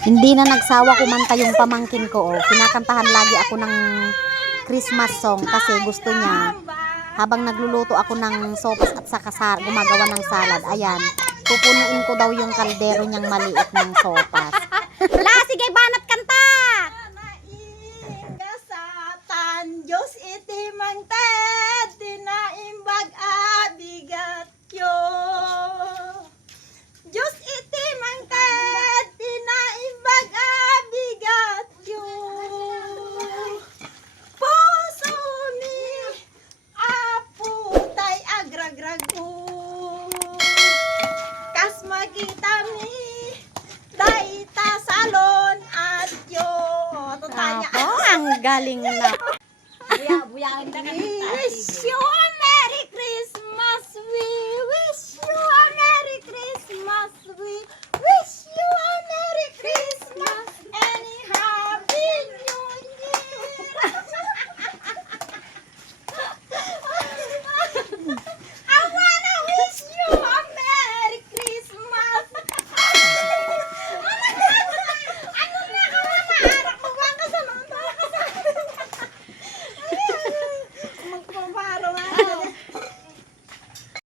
Hindi na nagsawa kumanta yung pamangkin ko. Oh. Kinakantahan lagi ako ng Christmas song kasi gusto niya habang nagluluto ako ng sopas at saka gumagawa ng salad. Ayan, pupunuin ko daw yung kaldero niyang maliit ng sopas. La, sige, banat kanta! Kasatan, Diyos iti mangted, tinaimbag abigat yo. Diyos iti mangted, tinaimbag abigat yo. Puso mi, apo tay agragrago. Kas makita mi, dayta salon at yo. Ako, ang galing na. Buya-buyain na kami. Yes, yo!